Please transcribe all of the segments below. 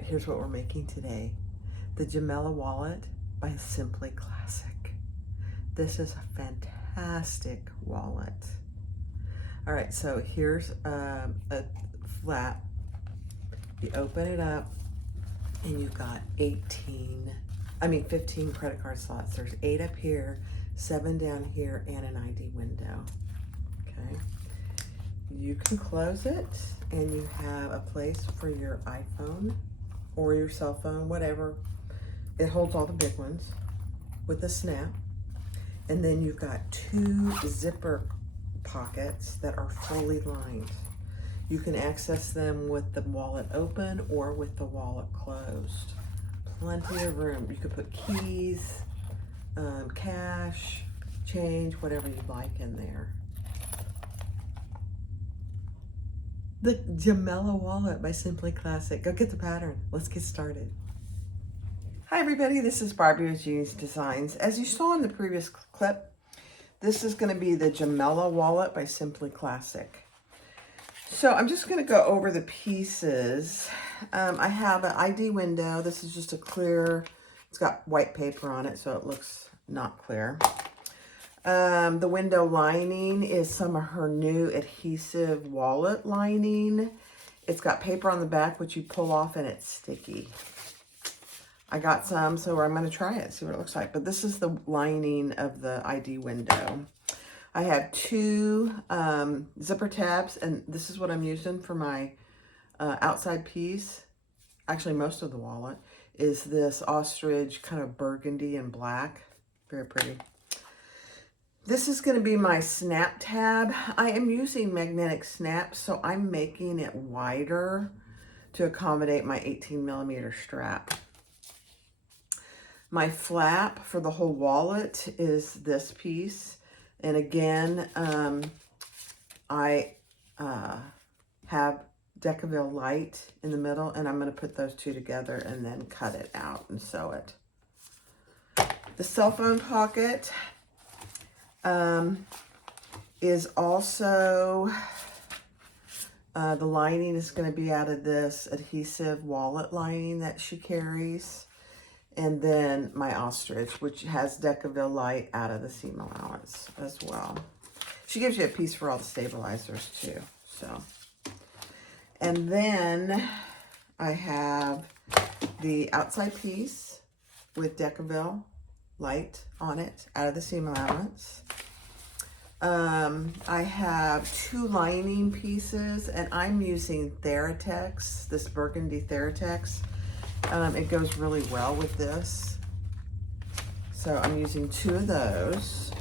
right, here's what we're making today. The Gemella wallet by Simply Classic. This is a fantastic wallet. All right, so here's a flap. You open it up and you've got 15 credit card slots. There's 8 up here, 7 down here, and an ID window, okay? You can close it and you have a place for your iPhone or your cell phone, whatever. It holds all the big ones with a snap. And then you've got 2 zipper pockets that are fully lined. You can access them with the wallet open or with the wallet closed. Plenty of room. You could put keys, cash, change, whatever you'd like in there. The Gemella wallet by Simply Classic. Go get the pattern. Let's get started. Hi everybody, this is Barbie with Jeannie's Designs. As you saw in the previous clip, this is going to be the Gemella wallet by Simply Classic. So I'm just going to go over the pieces. I have an ID window. This is just a clear, it's got white paper on it, so it looks not clear. The window lining is some of her new adhesive wallet lining. It's got paper on the back, which you pull off and it's sticky. I got some, so I'm going to try it, see what it looks like. But this is the lining of the ID window. I have 2 zipper tabs, and this is what I'm using for my outside piece. Actually, most of the wallet is this ostrich kind of burgundy and black. Very pretty. This is going to be my snap tab. I am using magnetic snaps, so I'm making it wider to accommodate my 18mm strap. My flap for the whole wallet is this piece. And again, I have Decaville light in the middle, and I'm going to put those 2 together and then cut it out and sew it. The cell phone pocket is also, the lining is going to be out of this adhesive wallet lining that she carries. And then my ostrich, which has Decaville light out of the seam allowance as well. She gives you a piece for all the stabilizers too. So, and then I have the outside piece with Decaville light on it out of the seam allowance. I have 2 lining pieces, and I'm using Theratex, this burgundy Theratex. It goes really well with this. So I'm using 2 of those.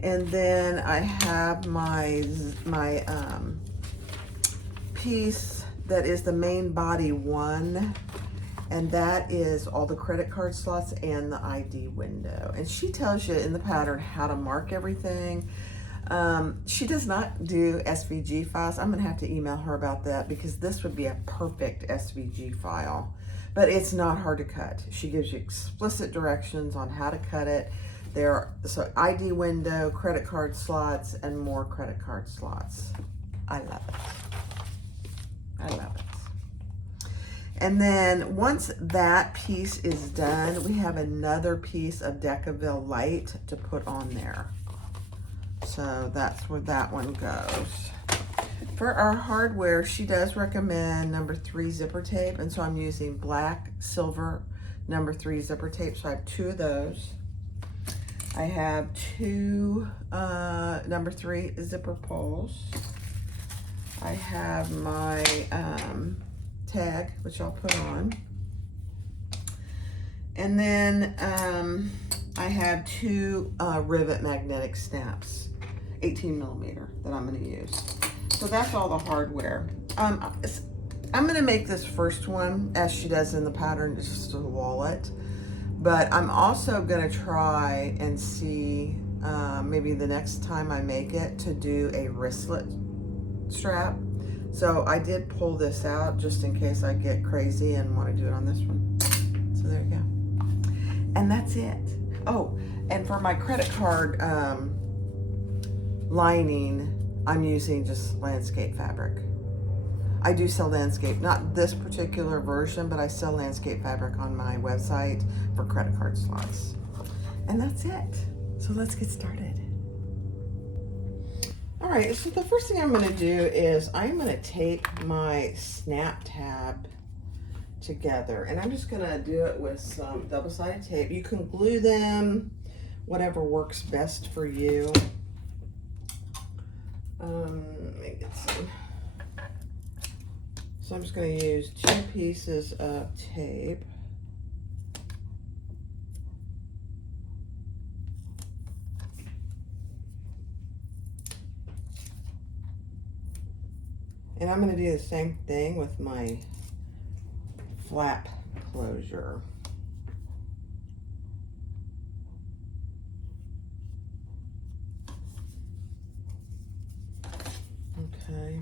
And then I have my piece that is the main body one. And that is all the credit card slots and the ID window. And she tells you in the pattern how to mark everything. She does not do SVG files. I'm gonna have to email her about that because this would be a perfect SVG file. But it's not hard to cut. She gives you explicit directions on how to cut it. There are, so ID window, credit card slots, and more credit card slots. I love it. I love it. And then once that piece is done, we have another piece of Decaville light to put on there. So that's where that one goes. For our hardware, she does recommend number 3 zipper tape, and so I'm using black, silver, number 3 zipper tape, so I have 2 of those. I have 2 number 3 zipper pulls. I have my tag, which I'll put on. And then I have 2 rivet magnetic snaps, 18mm, that I'm going to use. So that's all the hardware. I'm going to make this first one, as she does in the pattern, it's just a wallet. But I'm also going to try and see, maybe the next time I make it, to do a wristlet strap. So I did pull this out just in case I get crazy and want to do it on this one. So there you go. And that's it. Oh, and for my credit card lining, I'm using just landscape fabric. I do sell landscape, not this particular version, but I sell landscape fabric on my website for credit card slots. And that's it. So let's get started. All right, so the first thing I'm going to do is I'm going to take my snap tab together, and I'm just going to do it with some double-sided tape. You can glue them, whatever works best for you. Let me get some. So I'm just going to use 2 pieces of tape. And I'm going to do the same thing with my flap closure. Okay.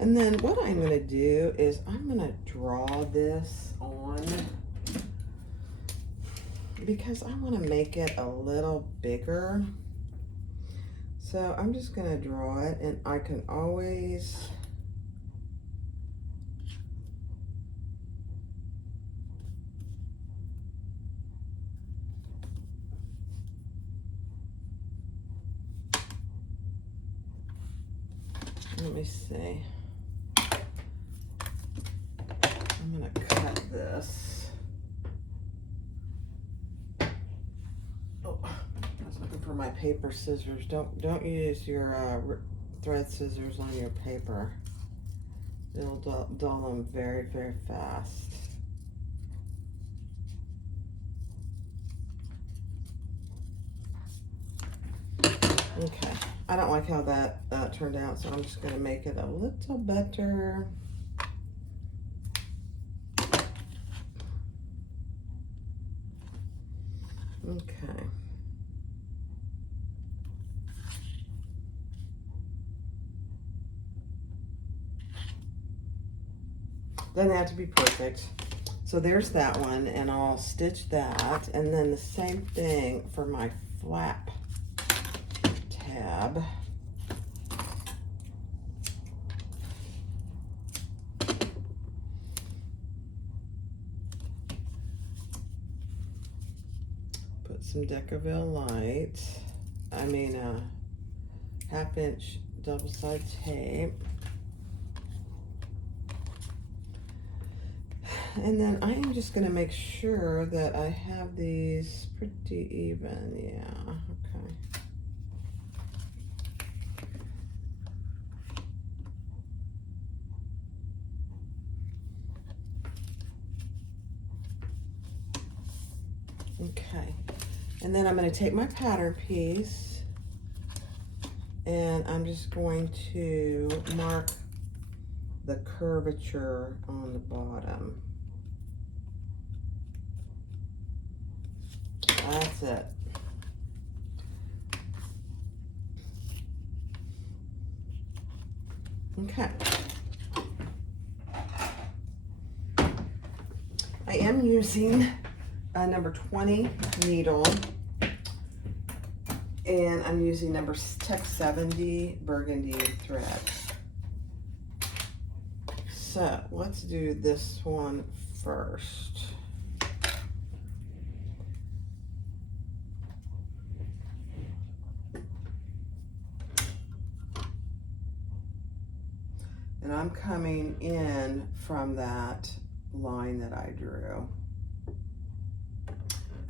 And then what I'm going to do is I'm going to draw this on because I want to make it a little bigger. So I'm just going to draw it, and I can always let me see. I'm going to cut this. Oh, I was looking for my paper scissors. Don't use your thread scissors on your paper. It'll dull them very, very fast. Okay, I don't like how that turned out, so I'm just going to make it a little better. Okay. Doesn't have to be perfect. So there's that one, and I'll stitch that, and then the same thing for my flap tab. Put some Decaville light, half-inch double-sided tape. And then I am just going to make sure that I have these pretty even. Yeah, okay. Okay, and then I'm going to take my pattern piece, and I'm just going to mark the curvature on the bottom. That's it. Okay. I am using a number 20 needle, and I'm using number Tech 70 burgundy thread. So let's do this one first. And I'm coming in from that line that I drew.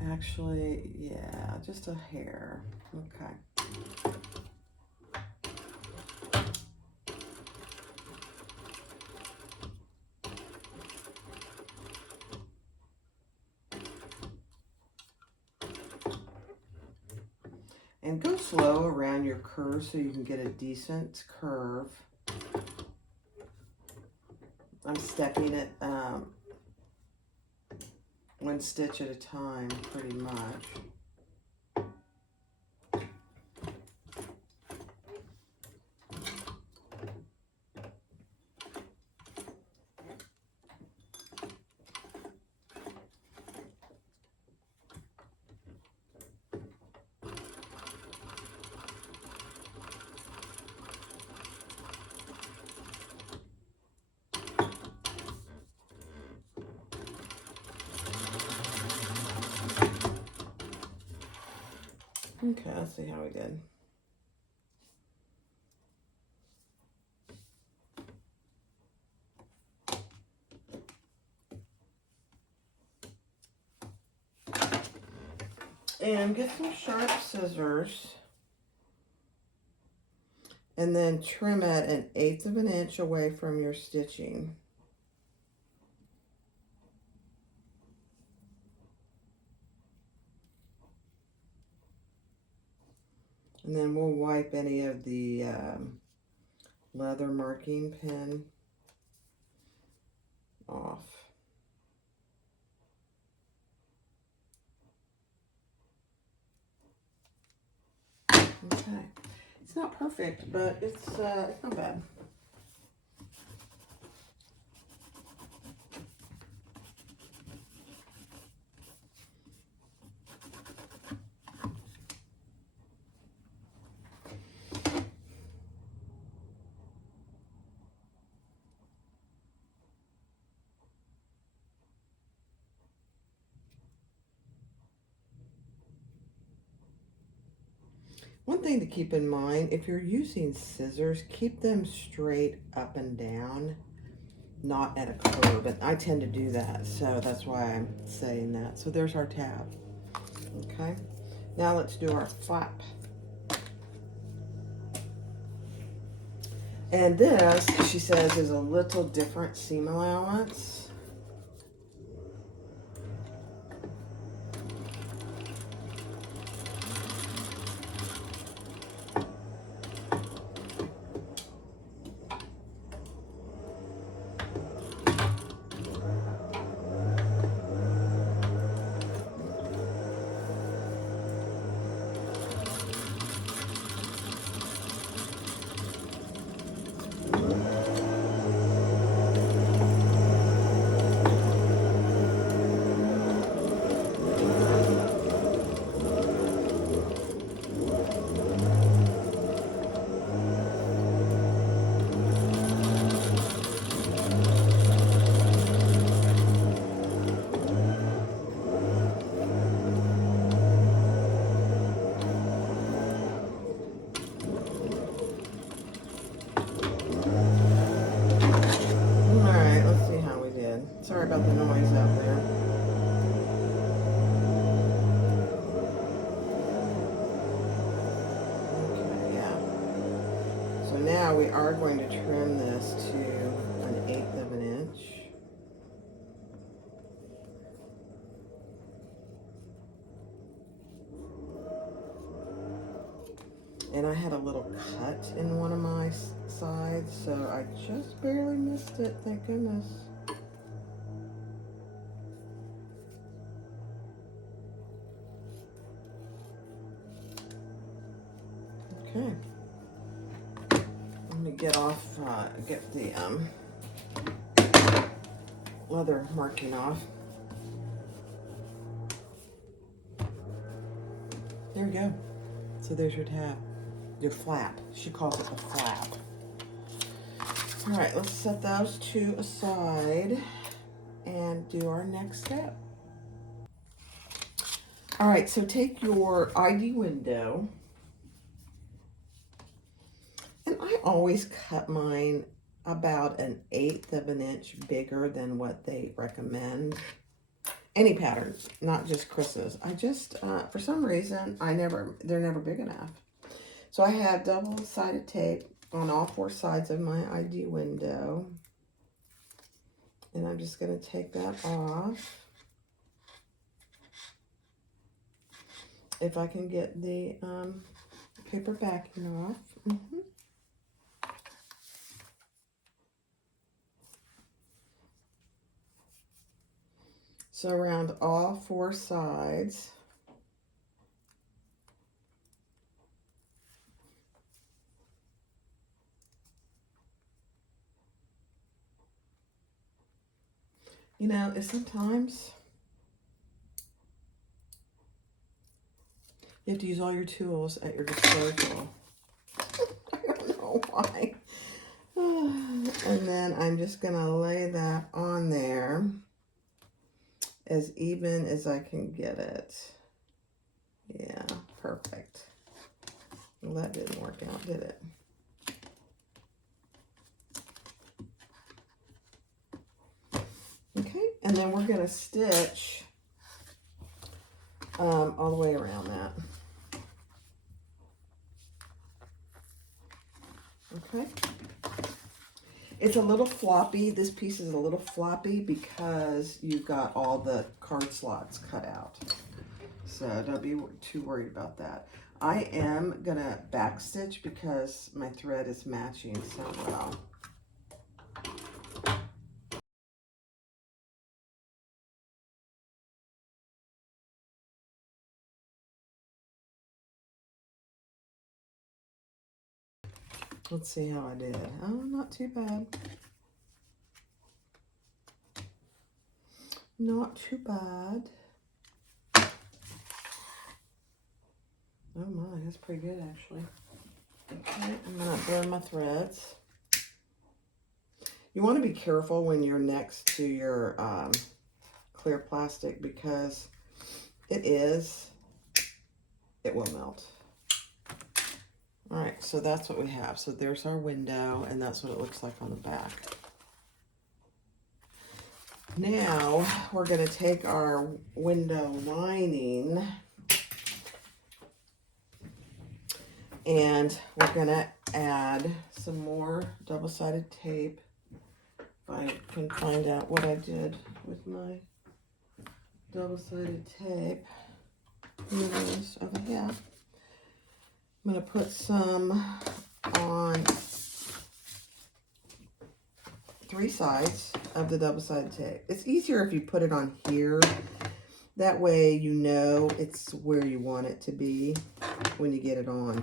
Actually, yeah, just a hair. Okay. And go slow around your curve so you can get a decent curve. I'm stepping it one stitch at a time, pretty much. Okay, let's see how we did. And get some sharp scissors. And then trim it 1/8 of an inch away from your stitching. And then we'll wipe any of the leather marking pen off. Okay. It's not perfect, but it's not bad. One thing to keep in mind, if you're using scissors, keep them straight up and down, not at a curve. And I tend to do that, so that's why I'm saying that. So there's our tab. Okay, now let's do our flap. And this, she says, is a little different seam allowance. Sorry about the noise out there. Okay, yeah. So now we are going to trim this to 1/8 of an inch. And I had a little cut in one of my sides, so I just barely missed it, thank goodness. Okay. Let me get off, get the leather marking off. There we go. So there's your tab, your flap. She calls it the flap. All right, let's set those two aside and do our next step. All right, so take your ID window, and I always cut mine about 1/8 of an inch bigger than what they recommend. Any patterns, not just Chris's. I just, for some reason, they're never big enough. So I have double-sided tape on all 4 sides of my ID window. And I'm just going to take that off. If I can get the paper backing off. So around all 4 sides. You know, sometimes you have to use all your tools at your disposal. I don't know why. And then I'm just going to lay that on there as even as I can get it. Yeah, perfect. Perfect. Well, that didn't work out, did it? Okay, and then we're going to stitch all the way around that. Okay. It's a little floppy. This piece is a little floppy because you've got all the card slots cut out. So don't be too worried about that. I am going to back stitch because my thread is matching so well. Let's see how I did. Oh, not too bad. Not too bad. Oh my, that's pretty good actually. Okay, I'm gonna burn my threads. You want to be careful when you're next to your clear plastic because it will melt. All right, so that's what we have. So there's our window, and that's what it looks like on the back. Now we're going to take our window lining and we're going to add some more double-sided tape. If I can find out what I did with my double-sided tape. Here it is over here. I'm going to put some on 3 sides of the double-sided tape. It's easier if you put it on here. That way you know it's where you want it to be when you get it on.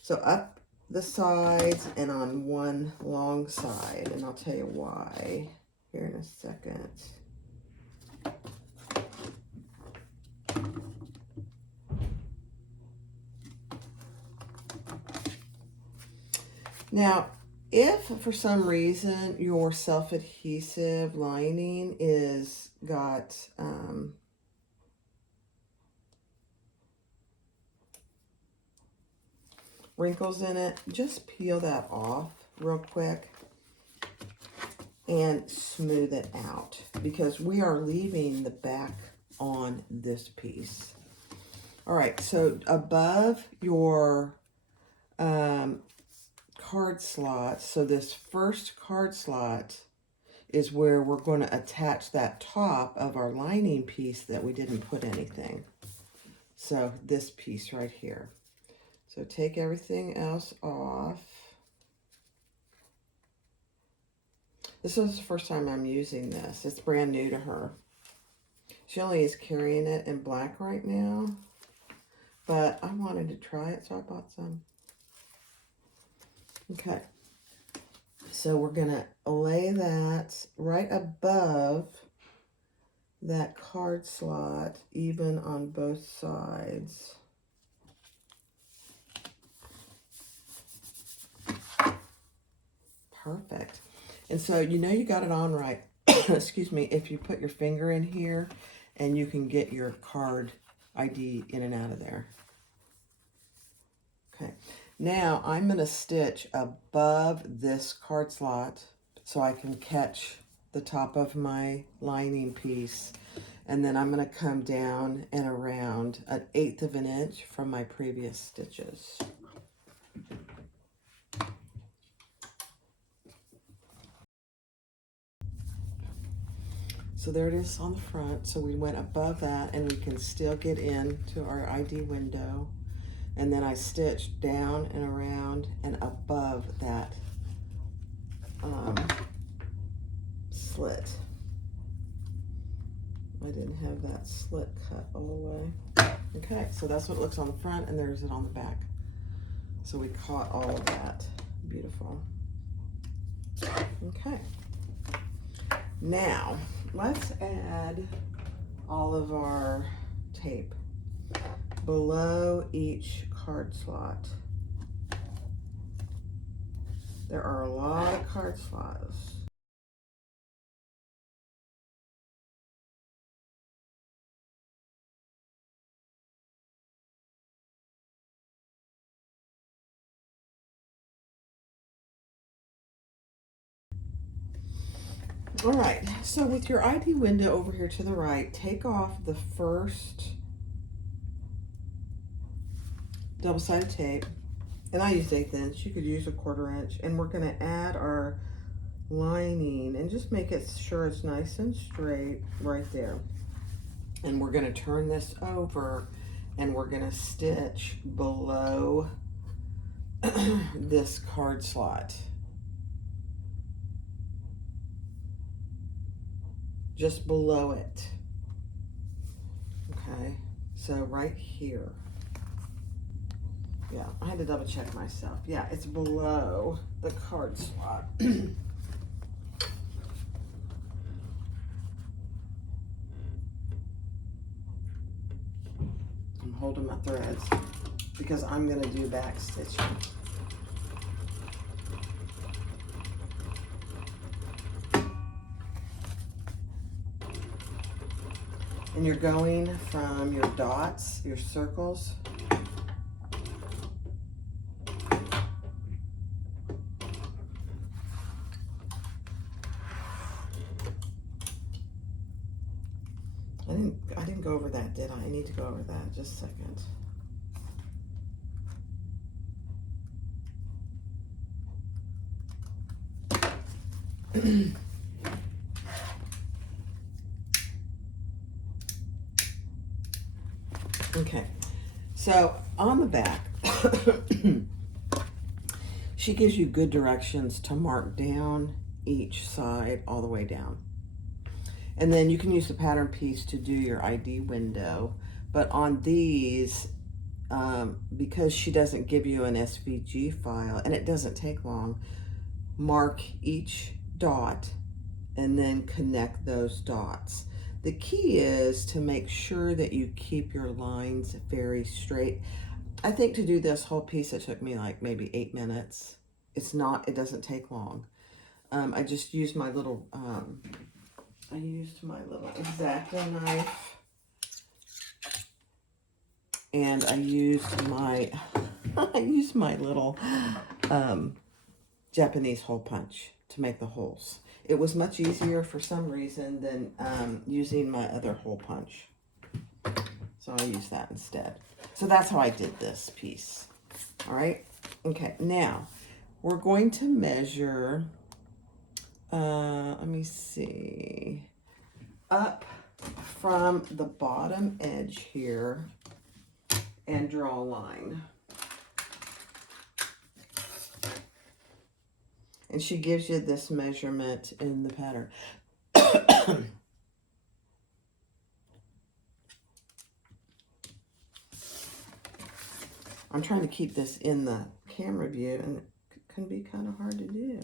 So up the sides and on one long side, and I'll tell you why here in a second. Now, if for some reason your self-adhesive lining is got wrinkles in it, just peel that off real quick and smooth it out because we are leaving the back on this piece. All right, so above your card slot, so this first card slot is where we're going to attach that top of our lining piece that we didn't put anything. So this piece right here. So take everything else off. This is the first time I'm using this. It's brand new to her. She only is carrying it in black right now, but I wanted to try it, so I bought some. Okay, so we're gonna lay that right above that card slot, even on both sides. Perfect. And so you know you got it on right, excuse me, if you put your finger in here and you can get your card ID in and out of there. Okay, now I'm going to stitch above this card slot so I can catch the top of my lining piece. And then I'm going to come down and around 1/8 of an inch from my previous stitches. So there it is on the front. So we went above that and we can still get into our ID window. And then I stitched down and around and above that slit. I didn't have that slit cut all the way. Okay, so that's what it looks on the front and there's it on the back. So we caught all of that. Beautiful. Okay. Now, let's add all of our tape below each card slot. There are a lot of card slots. All right, so with your ID window over here to the right, take off the first double-sided tape, and I use 1/8 inch. You could use a 1/4 inch, and we're going to add our lining and just make it sure it's nice and straight right there. And we're going to turn this over, and we're going to stitch below this card slot. Just below it. Okay, so right here. Yeah, I had to double check myself. Yeah, it's below the card slot. I'm holding my threads because I'm going to do back stitching. And you're going from your dots, your circles, I didn't go over that, did I? I need to go over that. Just a second. Okay, so on the back, she gives you good directions to mark down each side all the way down. And then you can use the pattern piece to do your ID window. But on these, because she doesn't give you an SVG file, and it doesn't take long, mark each dot and then connect those dots. The key is to make sure that you keep your lines very straight. I think to do this whole piece, it took me like maybe 8 minutes. It doesn't take long. I just used my little, X-Acto knife, and I used my, my little Japanese hole punch to make the holes. It was much easier for some reason than using my other hole punch. So I used that instead. So that's how I did this piece. All right. Okay. Now we're going to measure, let me see, up from the bottom edge here and draw a line. And she gives you this measurement in the pattern. I'm trying to keep this in the camera view, and it can be kind of hard to do.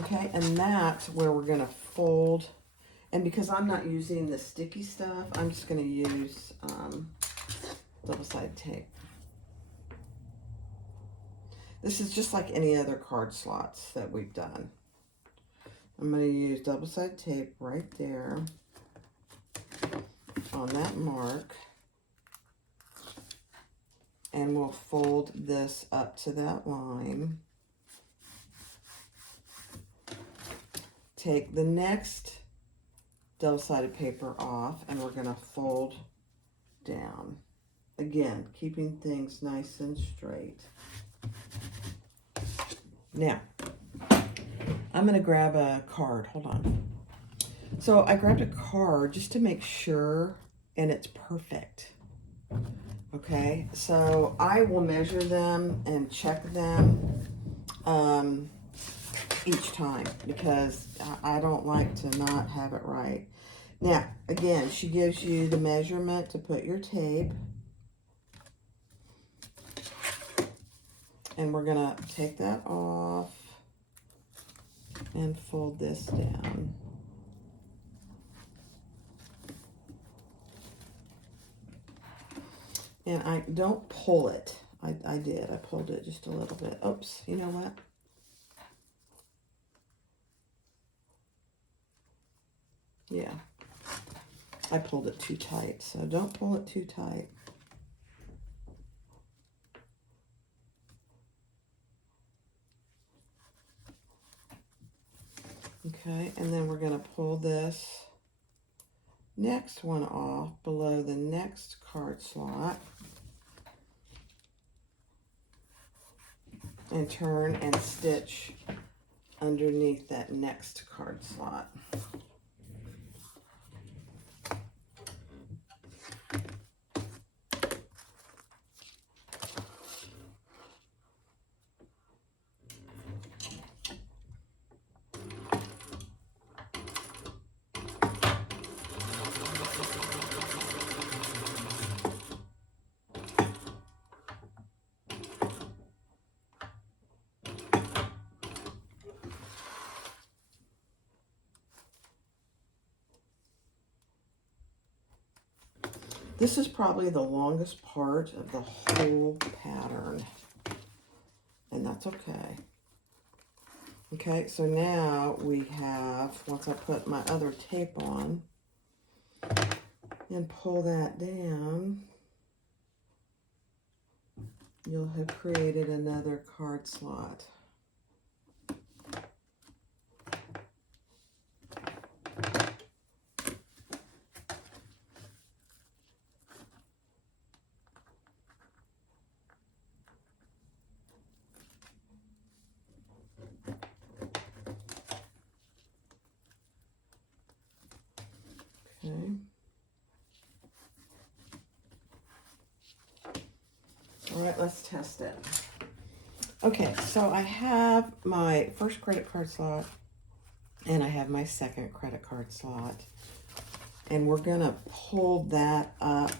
Okay, and that's where we're going to fold. And because I'm not using the sticky stuff, I'm just going to use double-sided tape. This is just like any other card slots that we've done. I'm going to use double-sided tape right there on that mark. And we'll fold this up to that line. Take the next double-sided paper off, and we're going to fold down. Again, keeping things nice and straight. Now, I'm going to grab a card. Hold on. So I grabbed a card just to make sure, and it's perfect. Okay, so I will measure them and check them each time because I don't like to not have it right. Now, again, she gives you the measurement to put your tape. And we're going to take that off and fold this down. And I don't pull it. I did. I pulled it just a little bit. Oops, you know what? Yeah. I pulled it too tight, so don't pull it too tight. Okay, and then we're going to pull this next one off below the next card slot and turn and stitch underneath that next card slot. This is probably the longest part of the whole pattern, and that's okay. Okay, so now we have, once I put my other tape on and pull that down, you'll have created another card slot. Okay. All right, let's test it. Okay, so I have my first credit card slot and I have my second credit card slot. And we're gonna pull that up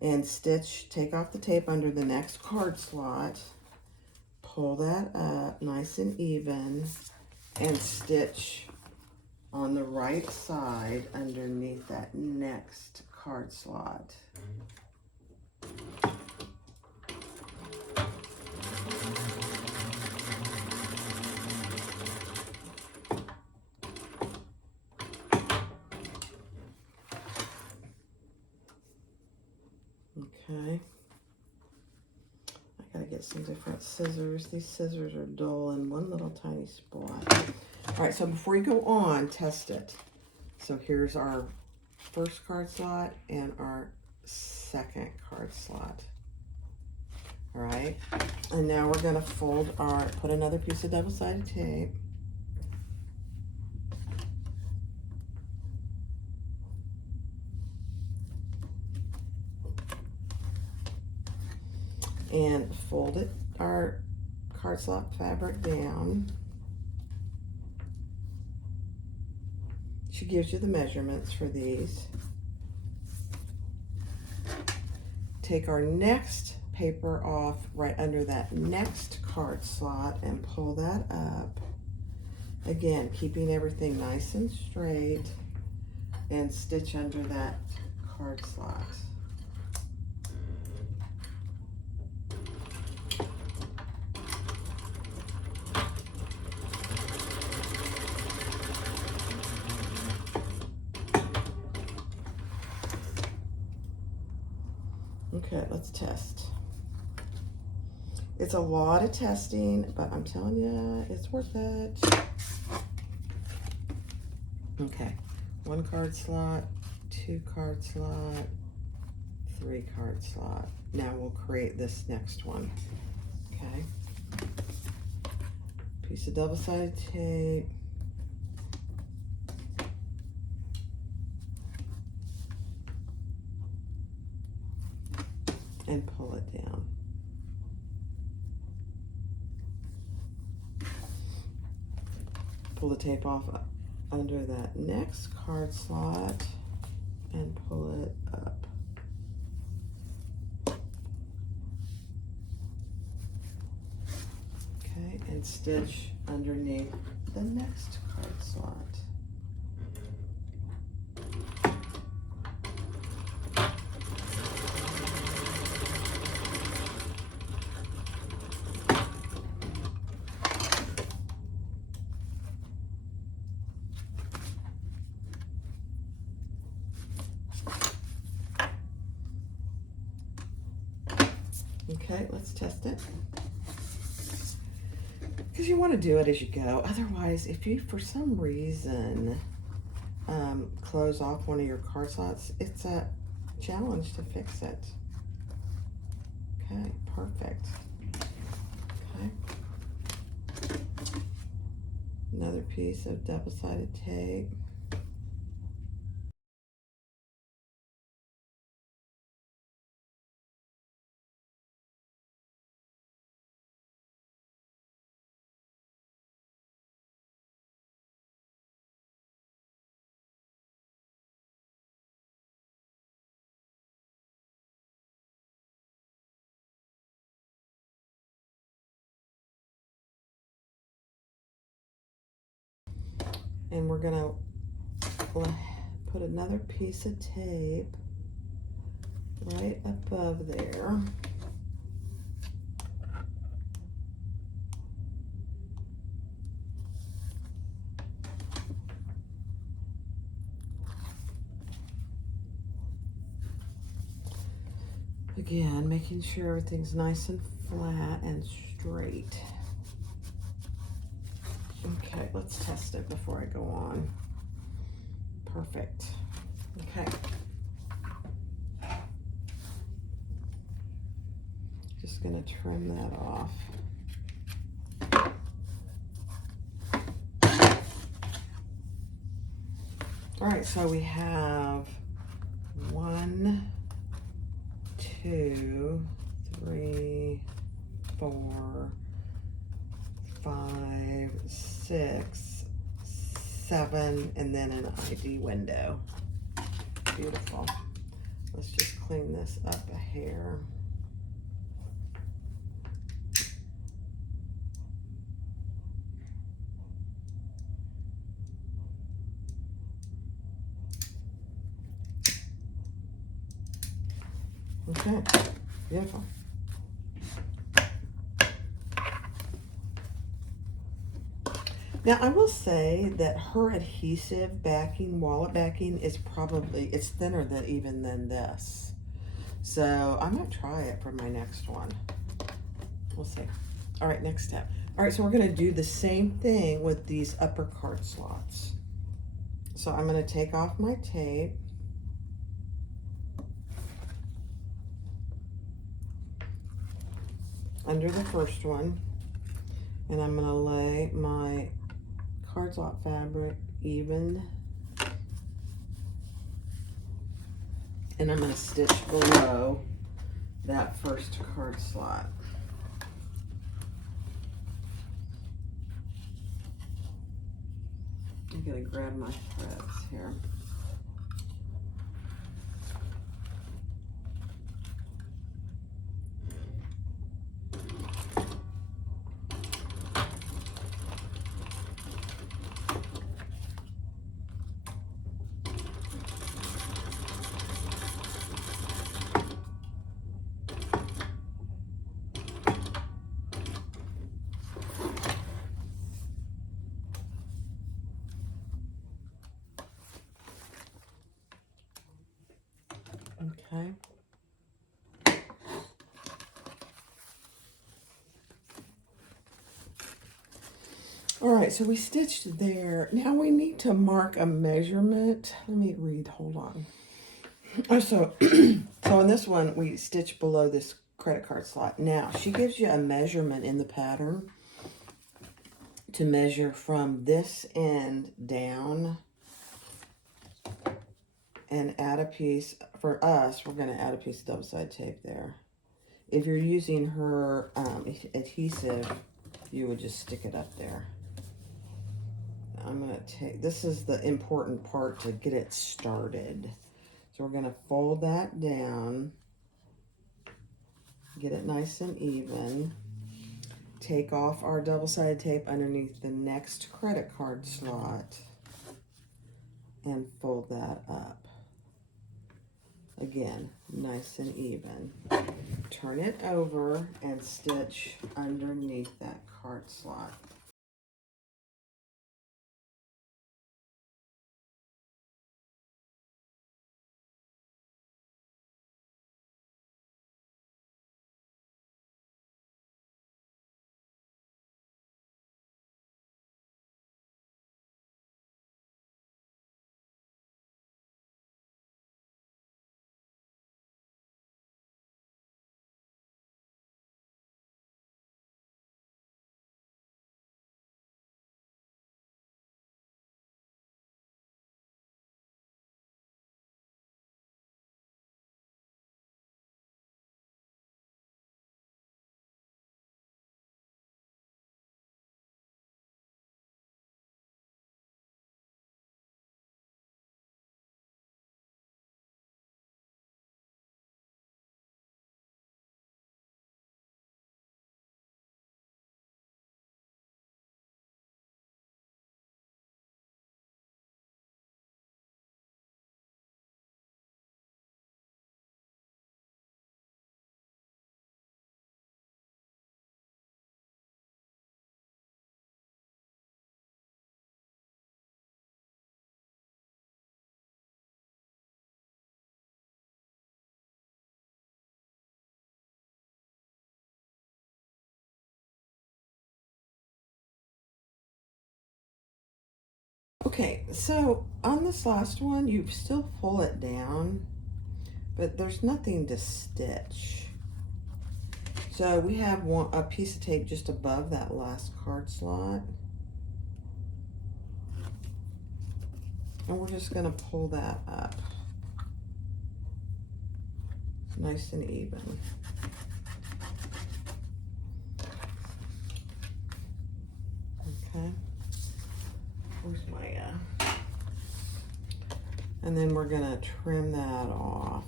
and stitch, take off the tape under the next card slot, pull that up nice and even, and stitch on the right side underneath that next card slot. Okay. I gotta get some different scissors. These scissors are dull in one little tiny spot. All right, so before you go on, test it. So here's our first card slot and our second card slot. All right, and now we're gonna put another piece of double-sided tape. And fold our card slot fabric down. She gives you the measurements for these. Take our next paper off right under that next card slot and pull that up. Again, keeping everything nice and straight, and stitch under that card slot. Okay, let's test. It's a lot of testing, but I'm telling you, it's worth it. Okay, 1 card slot, 2 card slot, 3 card slot. Now we'll create this next one. Okay, piece of double-sided tape. And pull it down. Pull the tape off under that next card slot and pull it up. Okay, and stitch underneath the next card slot. Okay, let's test it. because you want to do it as you go. Otherwise, if you, for some reason, close off one of your card slots, it's a challenge to fix it. Okay, perfect. Okay. Another piece of double-sided tape. And we're gonna put another piece of tape right above there. Again, making sure everything's nice and flat and straight. Okay, let's test it before I go on. Perfect. Okay. Just gonna trim that off. All right, so we have 1, 2, 3, 4, 5, 6, 7, and then an ID window. Beautiful. Let's just clean this up a hair. Okay, beautiful. Now I will say that her adhesive backing, wallet backing, is probably, it's thinner than even than this. So I might try it for my next one. We'll see. All right, next step. All right, so we're gonna do the same thing with these upper card slots. So I'm gonna take off my tape. Under the first one, and I'm gonna lay my card slot fabric even, and I'm gonna stitch below that first card slot. I'm gonna grab my threads here. Okay. All right, so we stitched there. Now we need to mark a measurement. Let me read, hold on. Oh, so in this one, we stitch below this credit card slot. Now, she gives you a measurement in the pattern to measure from this end down and add a piece. For us, we're gonna add a piece of double-sided tape there. If you're using her adhesive, you would just stick it up there. I'm gonna take, this is the important part to get it started. So we're gonna fold that down, get it nice and even, take off our double-sided tape underneath the next credit card slot, and fold that up. Again, nice and even. Turn it over and stitch underneath that card slot. Okay, so on this last one, you still pull it down, but there's nothing to stitch. So we have a piece of tape just above that last card slot. And we're just gonna pull that up. Nice and even. Okay. Where's my, and then we're gonna trim that off.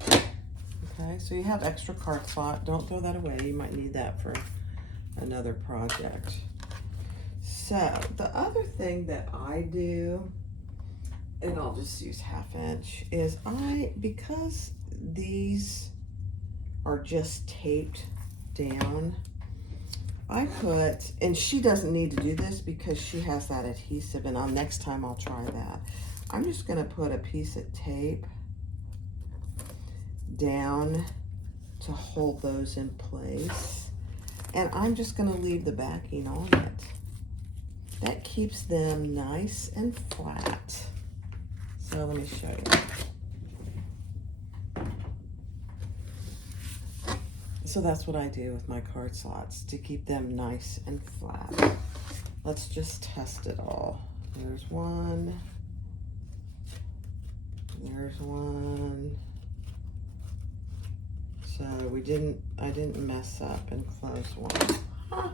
Okay, so you have extra card slot. Don't throw that away. You might need that for another project. So the other thing that I do, and I'll just use 1/2 inch, is because these are just taped down, I put, and she doesn't need to do this because she has that adhesive, and next time I'll try that. I'm just gonna put a piece of tape down to hold those in place. And I'm just gonna leave the backing on it. That keeps them nice and flat. So let me show you. So that's what I do with my card slots to keep them nice and flat. Let's just test it all. There's one. There's one. So I didn't mess up and close one. Huh.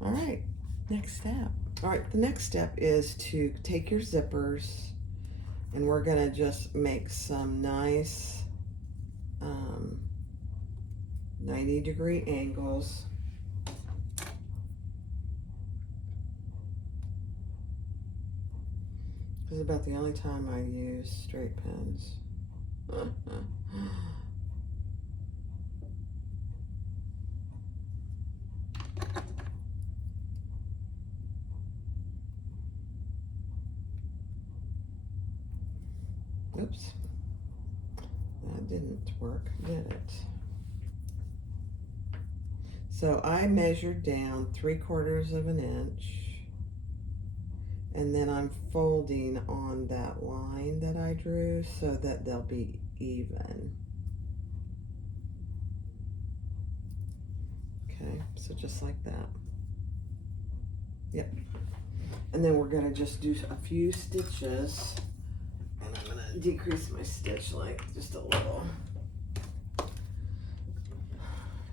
All right, next step. All right, the next step is to take your zippers, and we're gonna just make some nice 90-degree angles. This is about the only time I use straight pins. Oops, that didn't work, did it? So I measured down 3/4 of an inch, and then I'm folding on that line that I drew so that they'll be even. Okay, so just like that. Yep. And then we're gonna just do a few stitches, and I'm gonna decrease my stitch length just a little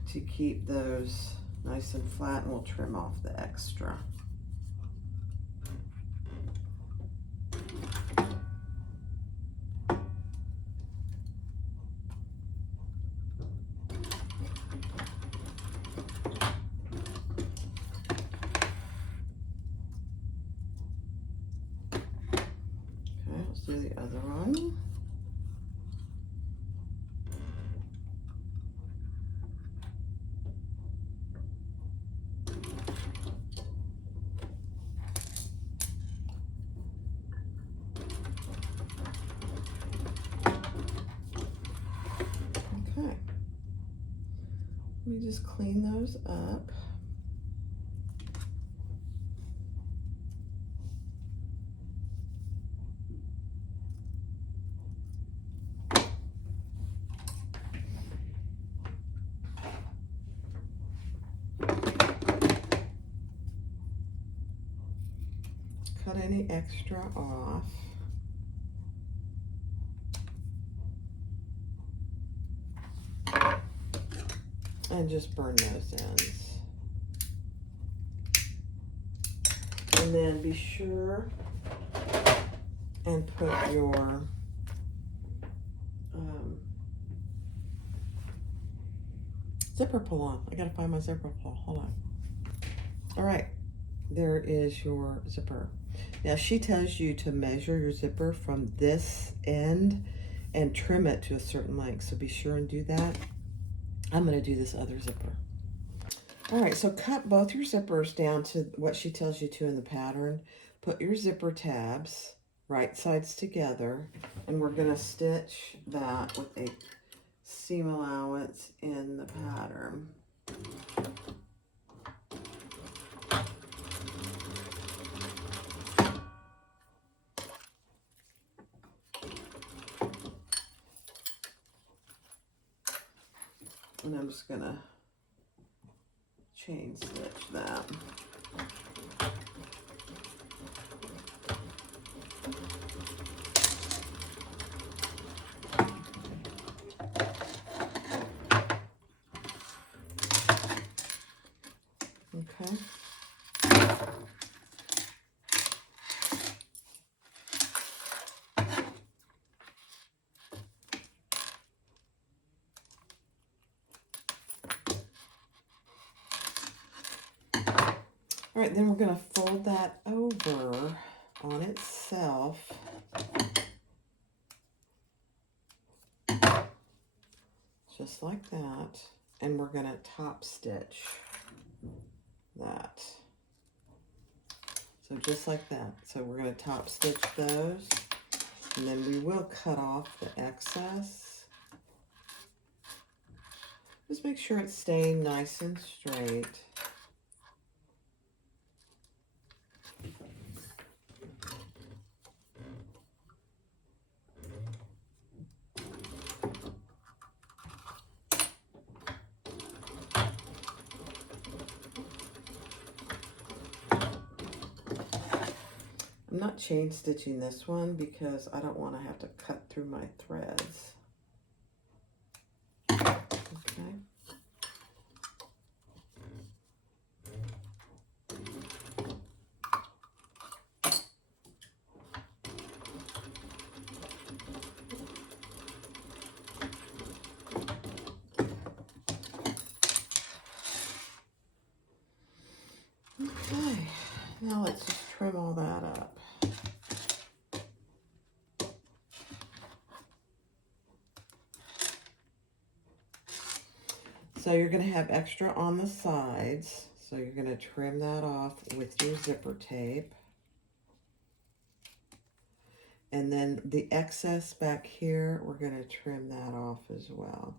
to keep those nice and flat, and we'll trim off the extra. Okay, let's do the other one. Okay, let me just clean those up. Cut any extra off. And just burn those ends. And then be sure and put your zipper pull on. I gotta find my zipper pull, hold on. All right, there is your zipper. Now she tells you to measure your zipper from this end and trim it to a certain length, so be sure and do that. I'm gonna do this other zipper. All right, so cut both your zippers down to what she tells you to in the pattern. Put your zipper tabs right sides together, and we're gonna stitch that with a seam allowance in the pattern. And I'm just gonna chain stitch that. Okay. All right, then we're going to fold that over on itself. Just like that. And we're going to top stitch that. So just like that. So we're going to top stitch those. And then we will cut off the excess. Just make sure it's staying nice and straight. I'm not chain stitching this one because I don't want to have to cut through my threads. Okay. Okay, now let's just trim all that up. So you're going to have extra on the sides. So you're going to trim that off with your zipper tape. And then the excess back here, we're going to trim that off as well.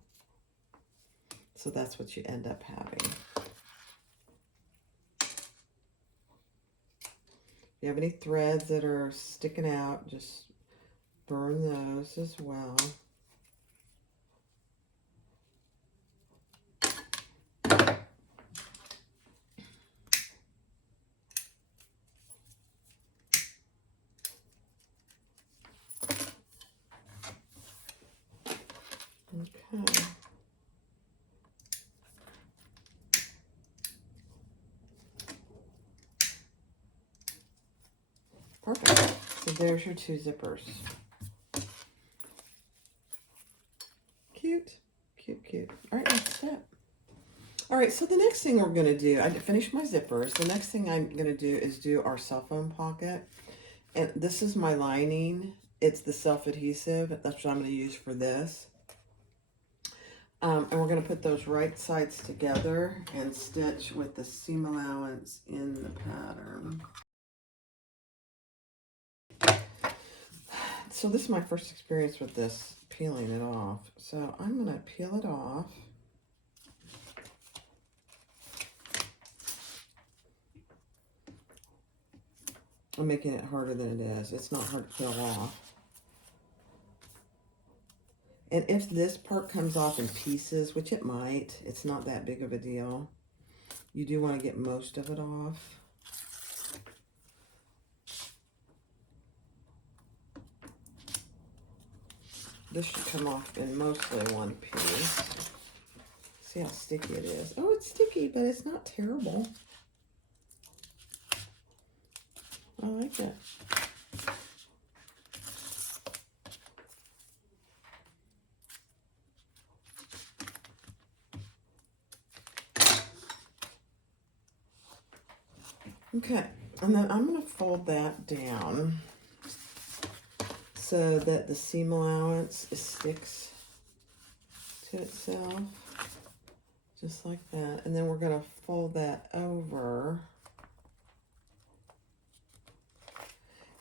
So that's what you end up having. If you have any threads that are sticking out, just burn those as well. Okay. Perfect. So there's your two zippers. Cute, cute, cute. All right, next step. All right, so the next thing we're going to do, I finished my zippers. The next thing I'm going to do is do our cell phone pocket. And this is my lining. It's the self-adhesive. That's what I'm going to use for this. And we're going to put those right sides together and stitch with the seam allowance in the pattern. So this is my first experience with this, peeling it off. So I'm going to peel it off. I'm making it harder than it is. It's not hard to peel off. And if this part comes off in pieces, which it might, it's not that big of a deal. You do want to get most of it off. This should come off in mostly one piece. See how sticky it is. Oh, it's sticky, but it's not terrible. I like it. Okay, and then I'm going to fold that down so that the seam allowance sticks to itself, just like that. And then we're going to fold that over.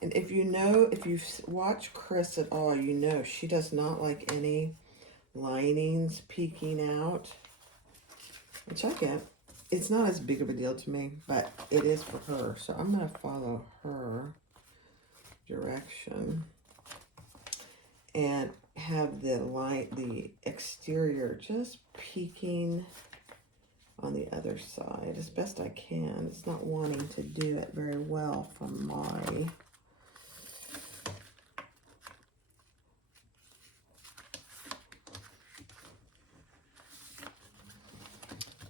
And if you know, if you watch Chris at all, you know she does not like any linings peeking out, which I get. It's not as big of a deal to me, but it is for her. So I'm going to follow her direction. And have the exterior just peeking on the other side as best I can. It's not wanting to do it very well from my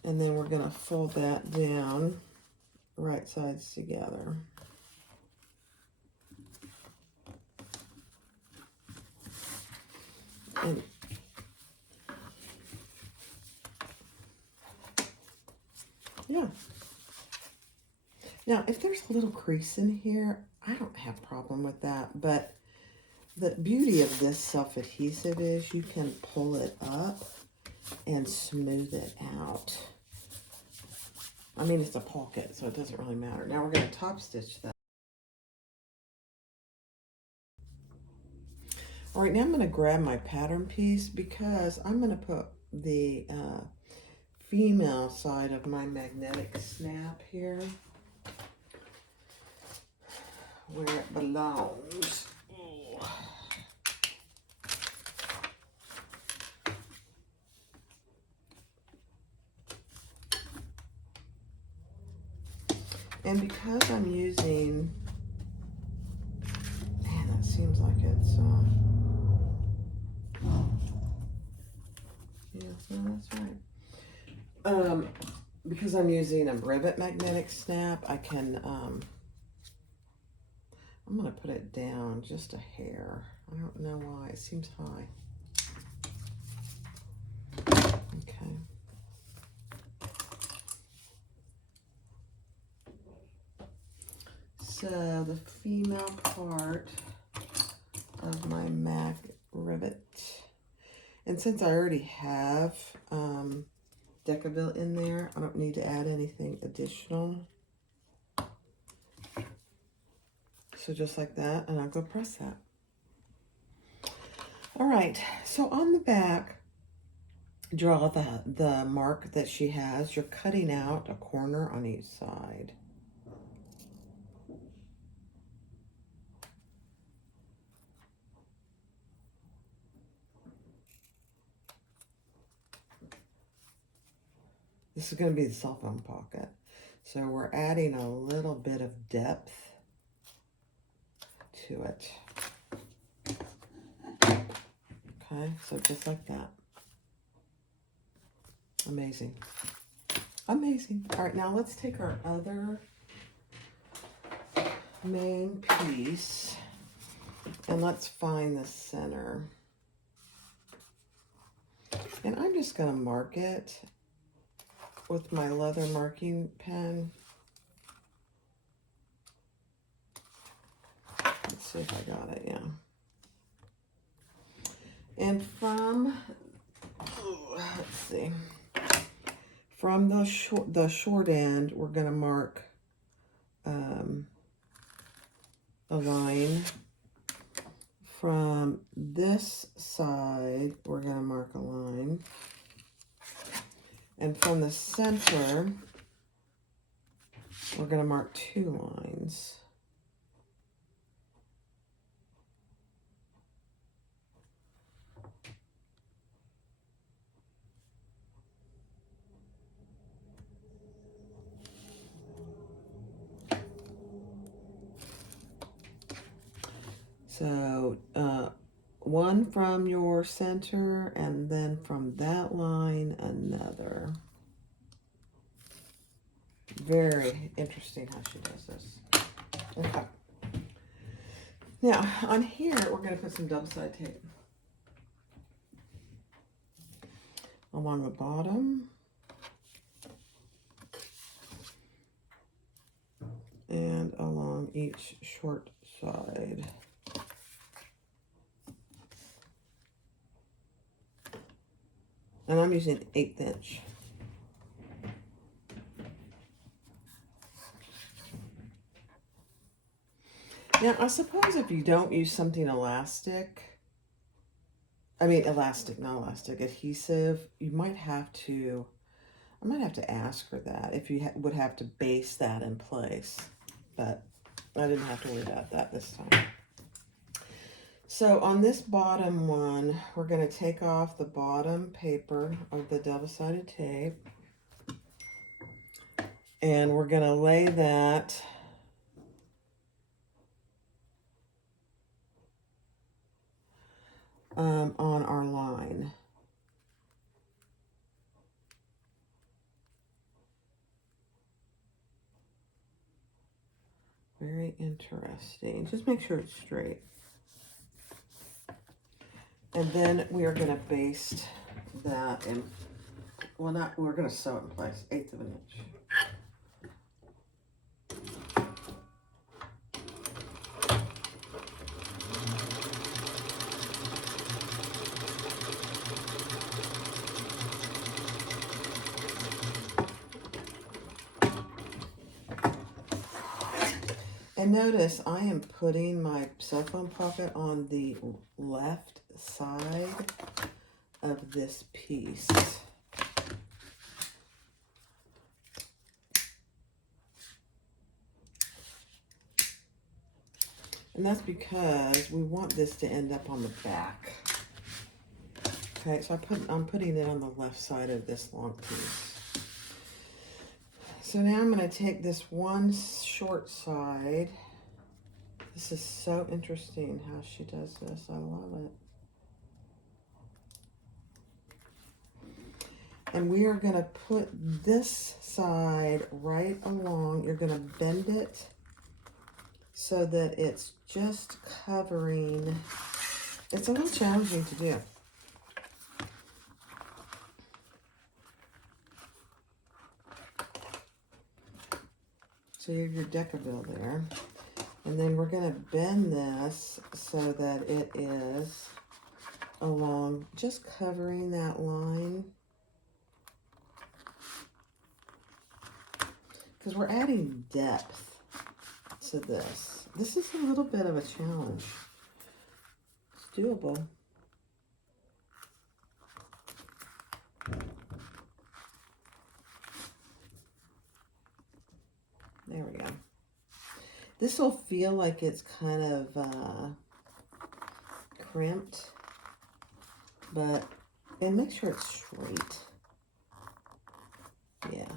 and then we're going to fold that down right sides together. And yeah. Now, if there's a little crease in here, I don't have a problem with that, but the beauty of this self-adhesive is you can pull it up and smooth it out. I mean, it's a pocket, so it doesn't really matter. Now we're going to top stitch that. All right, now I'm going to grab my pattern piece because I'm going to put the female side of my magnetic snap here where it belongs. And because I'm using, man, that seems like it's, yeah, no, that's right. Because I'm using a rivet magnetic snap, I can, I'm going to put it down just a hair. I don't know why, it seems high. Okay. So the female part of my mag rivet, and since I already have Decaville in there, I don't need to add anything additional. So just like that, and I'll go press that. All right, so on the back, draw the mark that she has. You're cutting out a corner on each side. This is going to be the cell phone pocket. So we're adding a little bit of depth to it. Okay, so just like that. Amazing. Amazing. All right, now let's take our other main piece and let's find the center. And I'm just going to mark it with my leather marking pen. Let's see if I got it, yeah. And from, let's see, from the short end, we're going to mark a line. From this side, we're going to mark a line. And from the center, we're going to mark 2 lines. So, one from your center, and then from that line, another. Very interesting how she does this. Okay. Now, on here, we're going to put some double-sided tape along the bottom. And along each short side. And I'm using 1/8 inch. Now, I suppose if you don't use something elastic, adhesive, you might have to, I might have to ask for that if you would have to base that in place. But I didn't have to worry about that this time. So on this bottom one, we're going to take off the bottom paper of the double-sided tape. And we're going to lay that on our line. Very interesting. Just make sure it's straight. And then we are going to baste that in, well, not, we're going to sew it in place, 1/8 of an inch. And notice I am putting my cell phone pocket on the left side of this piece. And that's because we want this to end up on the back. Okay, so I'm putting it on the left side of this long piece. So now I'm going to take this one short side. This is so interesting how she does this. I love it. And we are going to put this side right along. You're going to bend it so that it's just covering. It's a little challenging to do. So you have your decaville there. And then we're going to bend this so that it is along, just covering that line. Because we're adding depth to this. This is a little bit of a challenge. It's doable. There we go. This will feel like it's kind of crimped, and make sure it's straight. Yeah.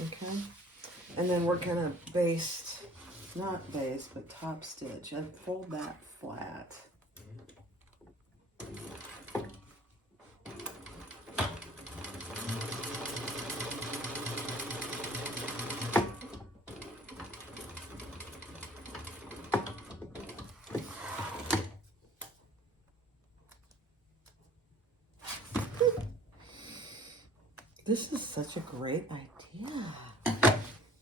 Okay. And then we're gonna not baste, but top stitch and fold that flat. This is such a great idea.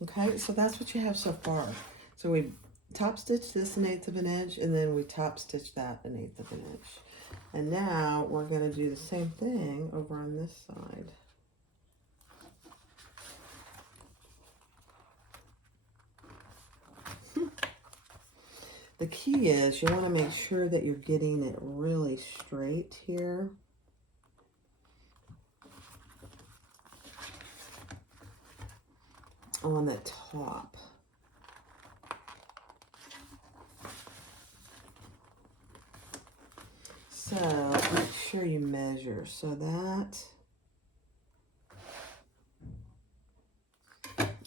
Okay, so that's what you have so far. So we top stitched this 1/8 of an inch, and then we top stitched that 1/8 of an inch. And now we're going to do the same thing over on this side. The key is you want to make sure that you're getting it really straight here. On the top. So make sure you measure. So that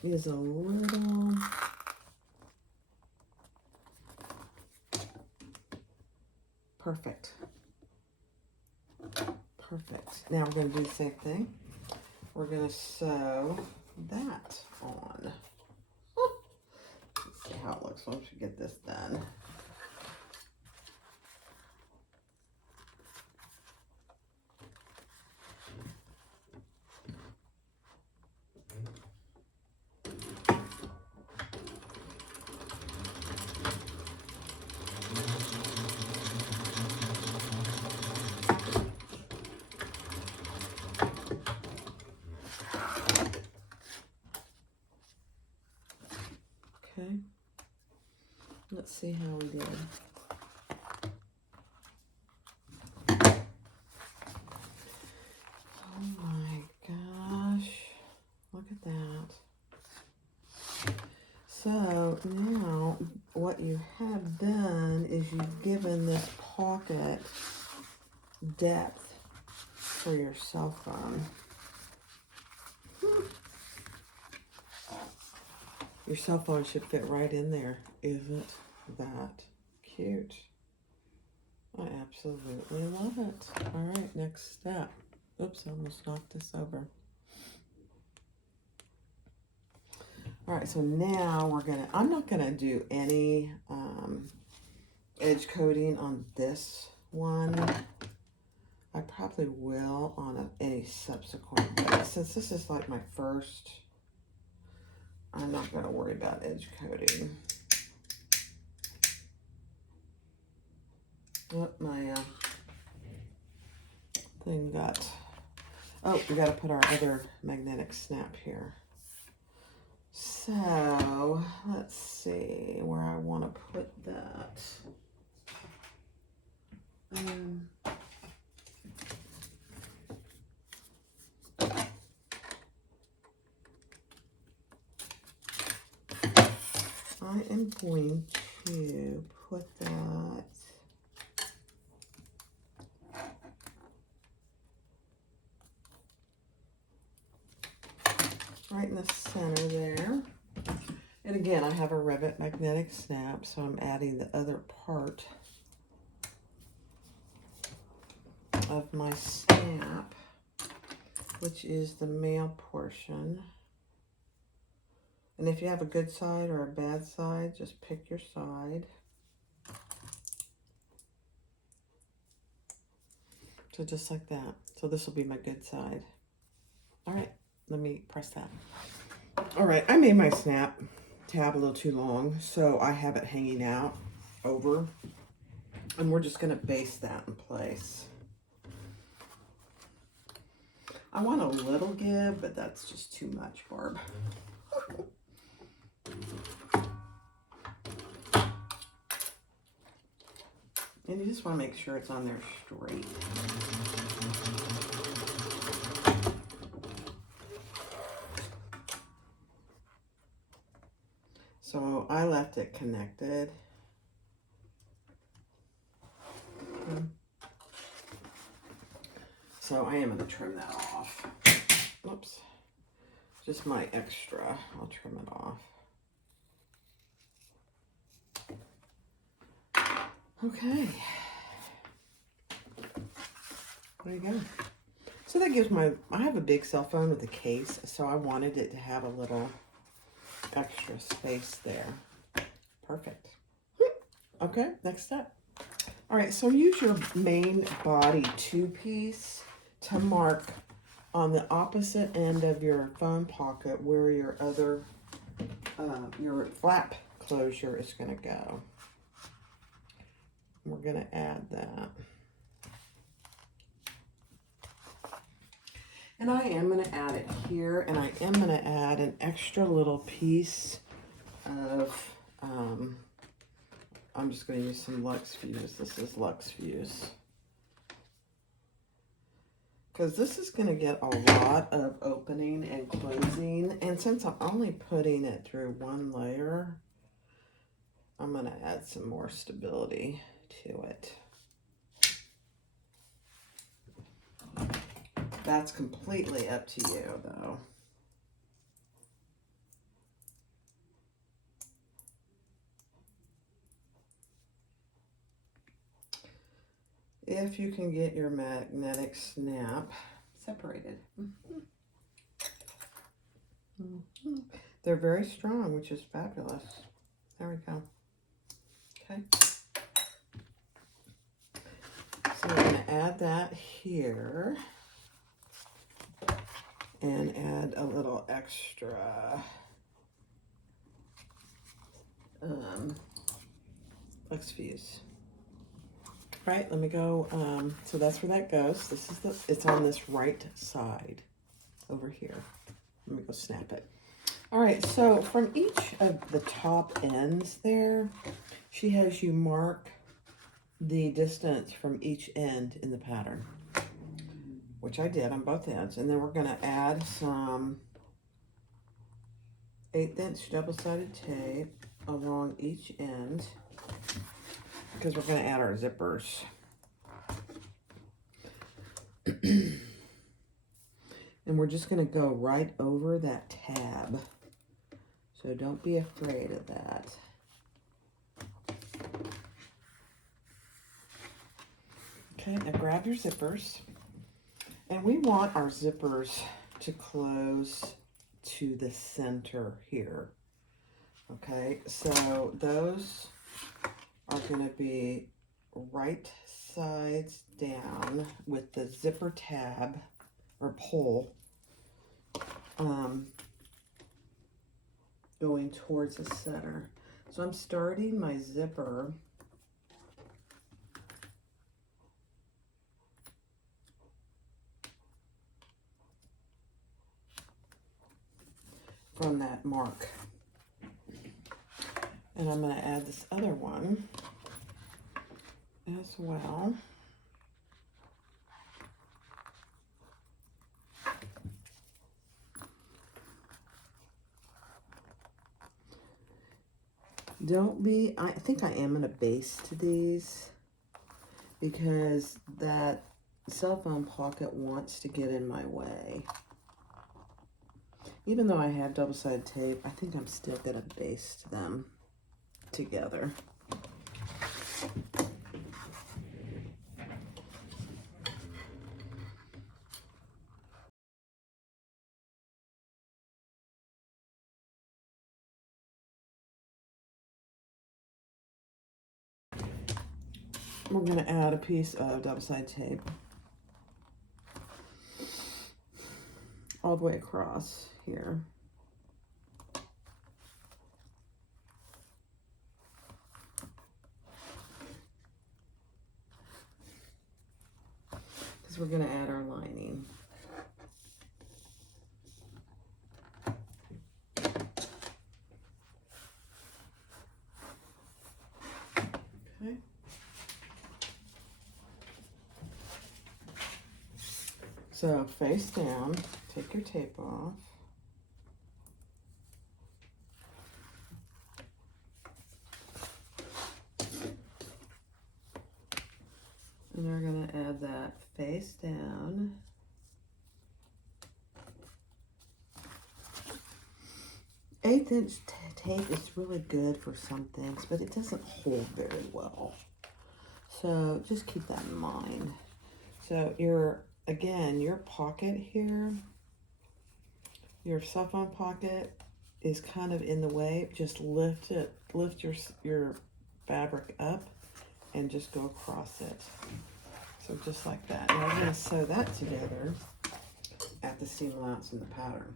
is a little perfect. Perfect. Now we're going to do the same thing. We're going to sew that on. Let's see how it looks once we get this done. Okay, let's see how we did. Oh my gosh, look at that. So now what you have done is you've given this pocket depth for your cell phone. Your cell phone should fit right in there. Isn't that cute? I absolutely love it. All right, next step. Oops, I almost knocked this over. All right, so now I'm not gonna do any edge coating on this one. I probably will on any subsequent, but since this is like my first, I'm not gonna worry about edge coating. Oh, my thing got, oh, we gotta put our other magnetic snap here. So, let's see where I want to put that. I am going to put that right in the center there. And again, I have a rivet magnetic snap, so I'm adding the other part of my snap, which is the male portion. And if you have a good side or a bad side, just pick your side. So just like that. So this will be my good side. All right, let me press that. All right, I made my snap tab a little too long, so I have it hanging out over. And we're just gonna base that in place. I want a little give, but that's just too much, Barb. And you just want to make sure it's on there straight. So I left it connected. So I am going to trim that off. Oops. Just my extra. I'll trim it off. Okay. There you go. So that gives I have a big cell phone with a case, so I wanted it to have a little extra space there. Perfect. Okay, next step. All right, so use your main body 2-piece to mark on the opposite end of your phone pocket where your other, your flap closure is going to go. We're going to add that. And I am going to add it here, and I am going to add an extra little piece of, I'm just going to use some Lux Fuse. This is Lux Fuse. Because this is going to get a lot of opening and closing. And since I'm only putting it through one layer, I'm going to add some more stability to it. That's completely up to you, though. If you can get your magnetic snap separated. They're very strong, which is fabulous. There we go. Okay. So we're going to add that here. And add a little extra Lux Fuse. All right, let me go. So that's where that goes. This is it's on this right side over here. Let me go snap it. All right, so from each of the top ends there, she has you mark the distance from each end in the pattern, which I did on both ends. And then we're going to add some 1/8 inch double-sided tape along each end because we're going to add our zippers. And we're just going to go right over that tab. So don't be afraid of that. Okay, now grab your zippers. And we want our zippers to close to the center here. Okay, so those are going to be right sides down with the zipper tab or pole going towards the center. So I'm starting my zipper from that mark. And I'm going to add this other one as well. Don't be, I think I am going to baste these because that cell phone pocket wants to get in my way. Even though I have double-sided tape, I think I'm still going to baste them together. We're going to add a piece of double-sided tape all the way across here. Because we're going to add our lining. Okay. So face down, take your tape off. And we're going to add that face down. Eighth-inch tape is really good for some things, but it doesn't hold very well. So just keep that in mind. So again, your pocket here, your cell phone pocket is kind of in the way. Just lift your fabric up and just go across it. So just like that. Now we're going to sew that together at the seam allowance in the pattern.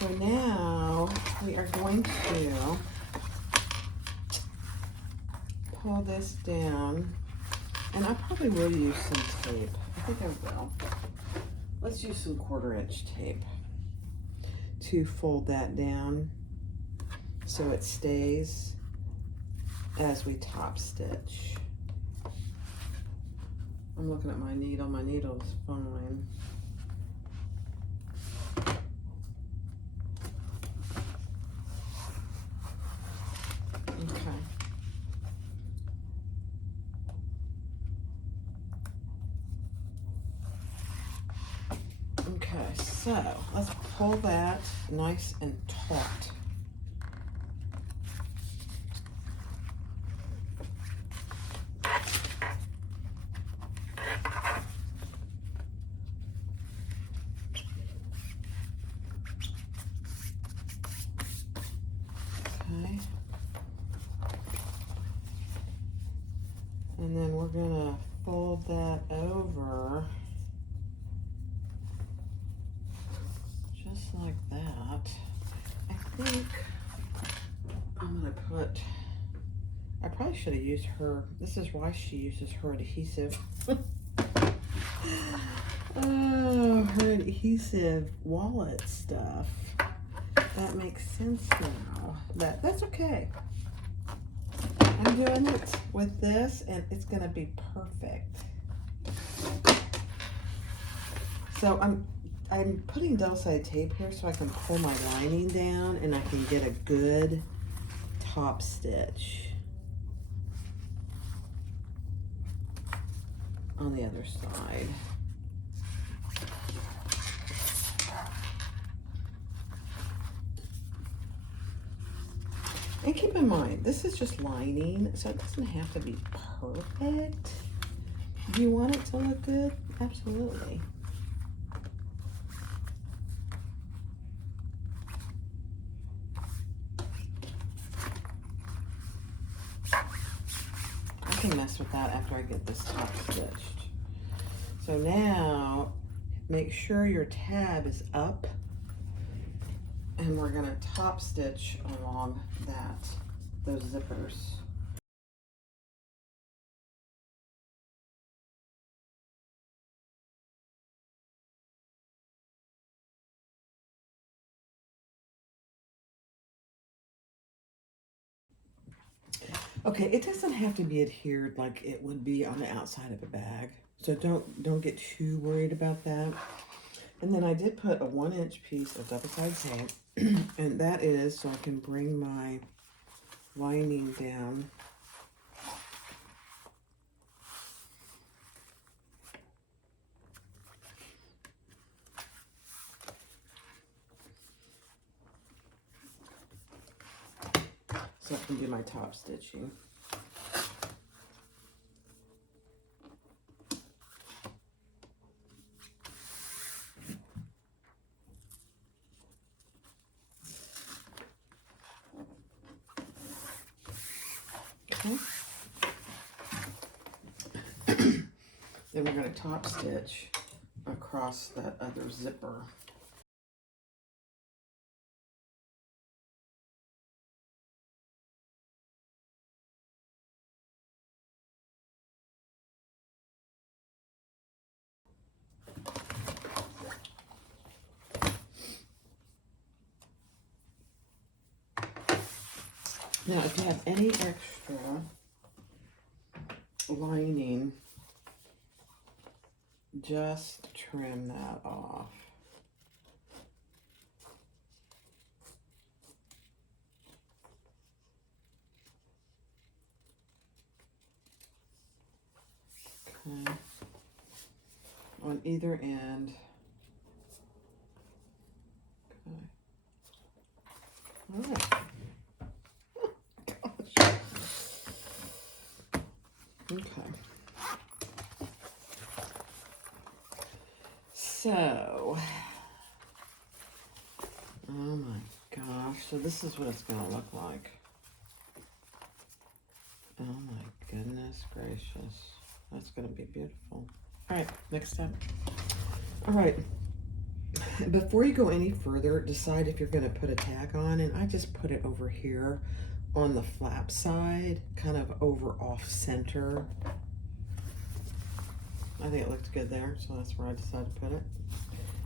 So now we are going to pull this down, and I probably will use some tape. I think I will. Let's use some 1/4-inch tape to fold that down so it stays as we top stitch. I'm looking at my needle. My needle's fine. Okay. Okay, so let's pull that nice and taut. Okay. And then we're gonna fold that over just like that. I think I'm gonna put, I probably should have used her, this is why she uses her adhesive. Oh, her adhesive wallet stuff. That makes sense now. That's okay. I'm doing it with this, and it's gonna be perfect. So I'm putting double-sided tape here so I can pull my lining down and I can get a good top stitch on the other side. And keep in mind, this is just lining, so it doesn't have to be perfect. Do you want it to look good? Absolutely. I can mess with that after I get this top stitched. So now, make sure your tab is up, and we're gonna top stitch along those zippers. Okay, it doesn't have to be adhered like it would be on the outside of a bag. So don't get too worried about that. And then I did put a 1-inch piece of double-sided tape, and that is so I can bring my lining down. So I can do my top stitching. Okay. Then we're going to top stitch across that other zipper. Now, if you have any extra lining, just trim that off. Okay. On either end. Okay. All right. Gosh. Okay. So, oh my gosh, so this is what it's going to look like. Oh my goodness gracious. That's going to be beautiful. All right, next step. All right, before you go any further, decide if you're going to put a tag on, and I just put it over here on the flap side, kind of over off center. I think it looked good there, so that's where I decided to put it.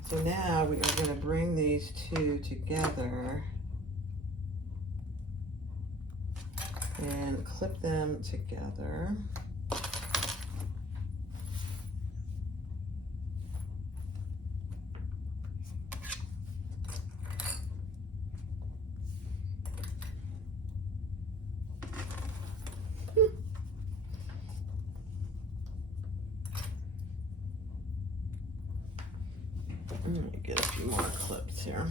So now we are going to bring these two together and clip them together. Let me get a few more clips here.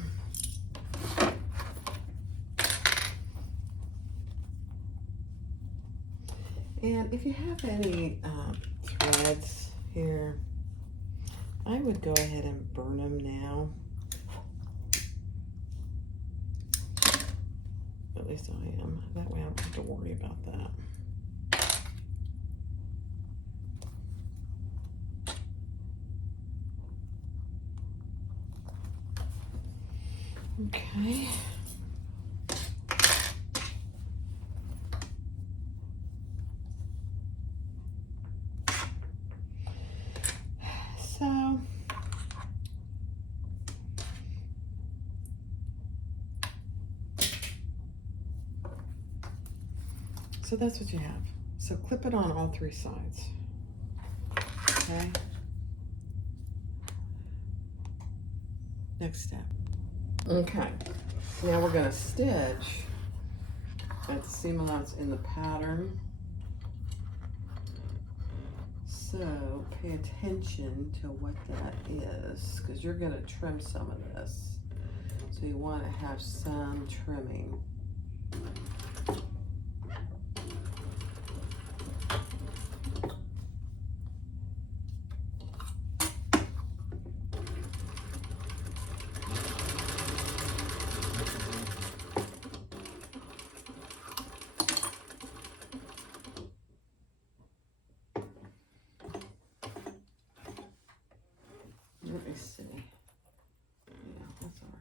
And if you have any threads here, I would go ahead and burn them now. At least I am. That way I don't have to worry about that. Okay. So So that's what you have. So clip it on all 3 sides. Okay. Next step. Okay. Now we're going to stitch at the seam allowance in the pattern. So pay attention to what that is, because you're going to trim some of this. So you want to have some trimming. Let me see. Yeah, that's all right.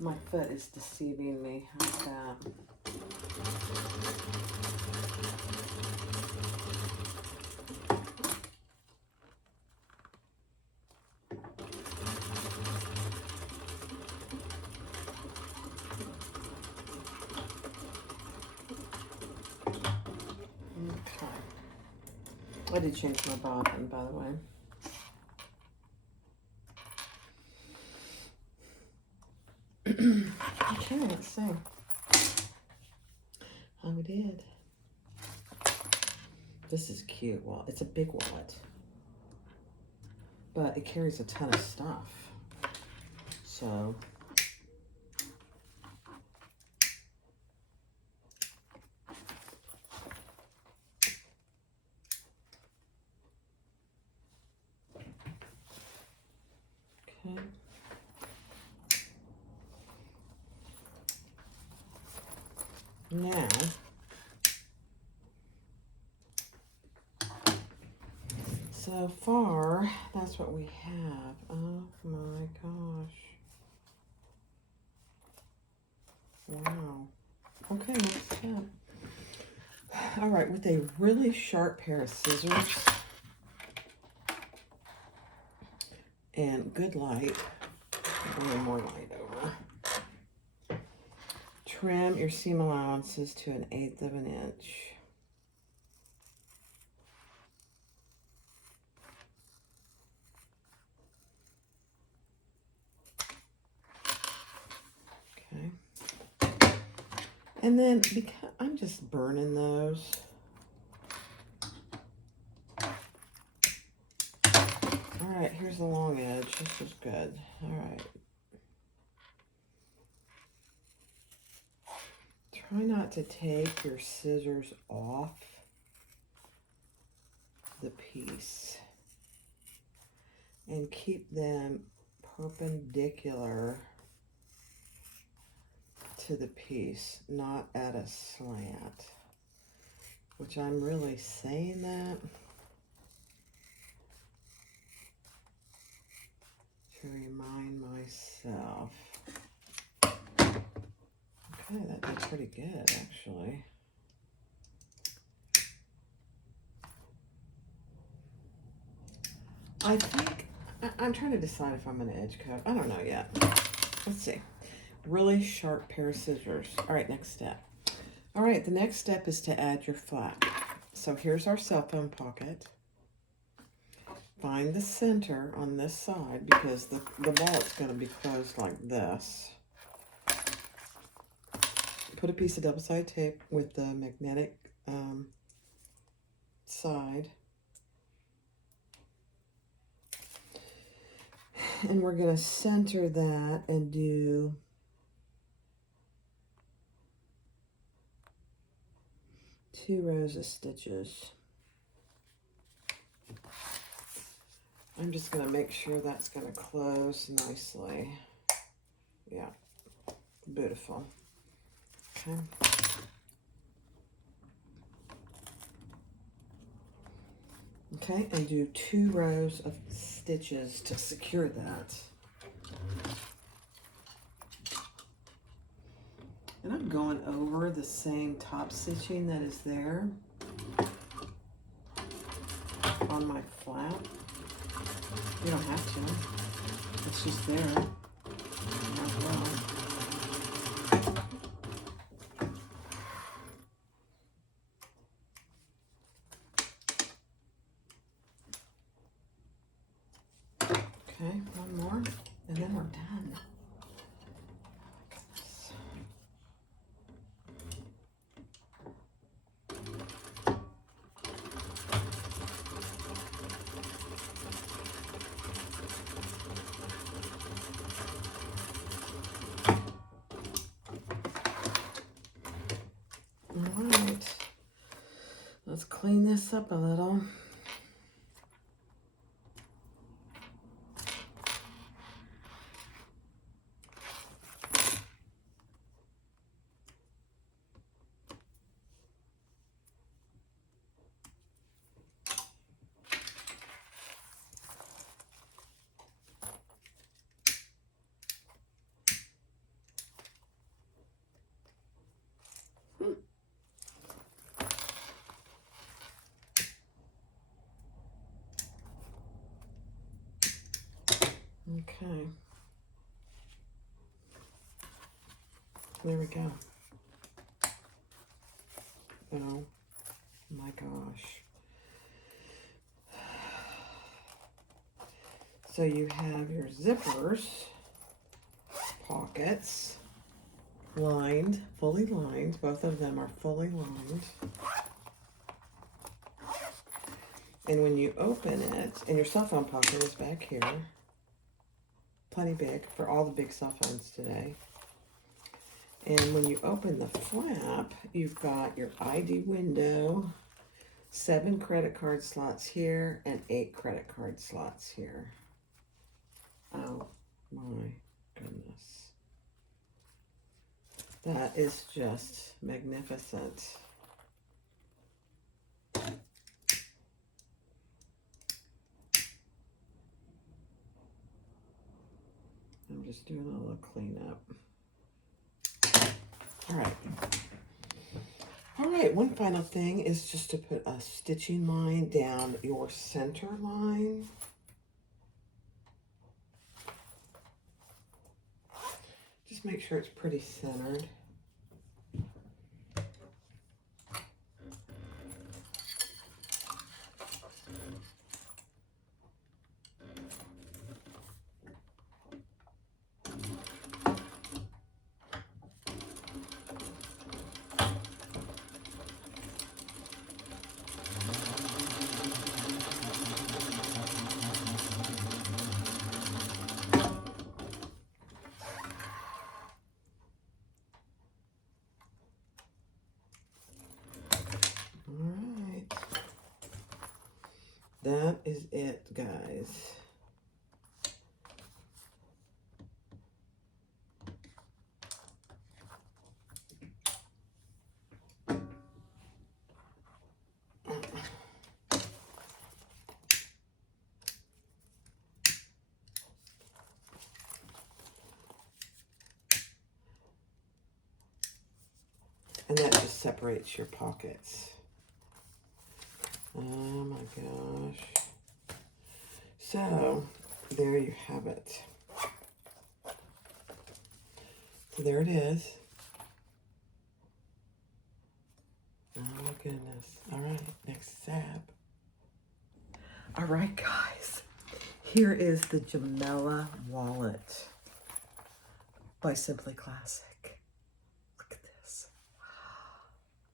My foot is deceiving me. How's that? Okay. I did change my bobbin, by the way. Okay, let's see how we did. This is cute. Well, it's a big wallet, but it carries a ton of stuff. So okay. Now, so far, that's what we have. Oh my gosh. Wow. Okay, next step. All right, with a really sharp pair of scissors and good light, bring more light over. Trim your seam allowances to 1/8 of an inch. Okay. And then, because I'm just burning those, all right, here's the long edge. This is good. All right. Try not to take your scissors off the piece and keep them perpendicular to the piece, not at a slant, which I'm really saying that to remind myself. Okay, that looks pretty good, actually. I think, I'm trying to decide if I'm going to edge cut. I don't know yet. Let's see. Really sharp pair of scissors. All right, next step. All right, the next step is to add your flap. So here's our cell phone pocket. Find the center on this side because the wallet's going to be closed like this. Put a piece of double-sided tape with the magnetic side. and we're going to center that and do two rows of stitches. I'm just going to make sure that's going to close nicely. Yeah, beautiful. Okay. Okay, and do 2 rows of stitches to secure that. And I'm going over the same top stitching that is there on my flap. You don't have to. It's just there as well. Okay, one more, and then we're done. All right, let's clean this up a little. Okay. There we go. Oh my gosh. So you have your zippers, pockets, lined, fully lined. Both of them are fully lined. And when you open it, and your cell phone pocket is back here, plenty big for all the big cell phones today. And when you open the flap, you've got your ID window, 7 credit card slots here, and 8 credit card slots here. Oh my goodness. That is just magnificent. I'm just doing a little cleanup. All right. All right, one final thing is just to put a stitching line down your center line. Just make sure it's pretty centered. That is it, guys. And that just separates your pockets. Oh my gosh. So, there you have it. So there it is. Oh my goodness. All right, next step. All right, guys. Here is the Gemella wallet by Simply Classic. Look at this.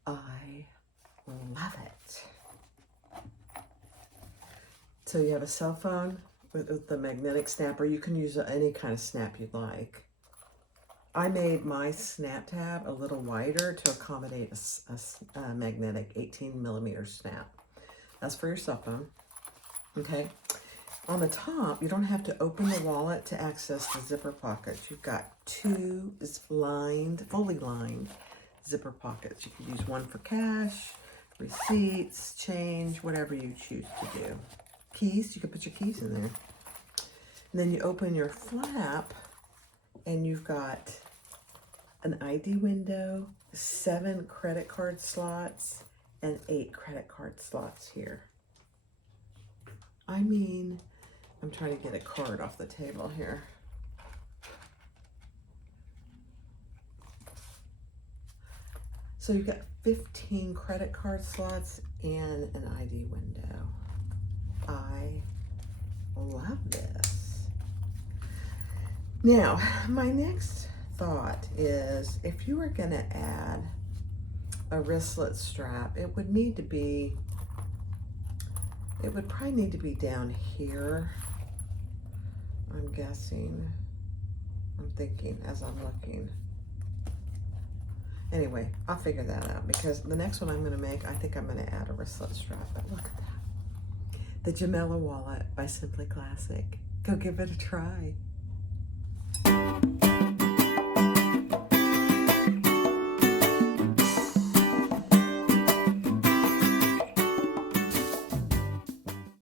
I love it. So you have a cell phone with the magnetic snap, or you can use any kind of snap you'd like. I made my snap tab a little wider to accommodate a magnetic 18mm snap. That's for your cell phone. Okay. On the top, you don't have to open the wallet to access the zipper pockets. You've got two fully lined zipper pockets. You can use one for cash, receipts, change, whatever you choose to do. Keys, you can put your keys in there. And then you open your flap and you've got an ID window, 7 credit card slots, and 8 credit card slots here. I mean, I'm trying to get a card off the table here. So you've got 15 credit card slots and an ID window. I love this. Now, my next thought is if you were going to add a wristlet strap, it would probably need to be down here. I'm guessing. I'm thinking as I'm looking. Anyway, I'll figure that out because the next one I'm going to make, I think I'm going to add a wristlet strap. But look at that. The Gemella wallet by Simply Classic. Go give it a try.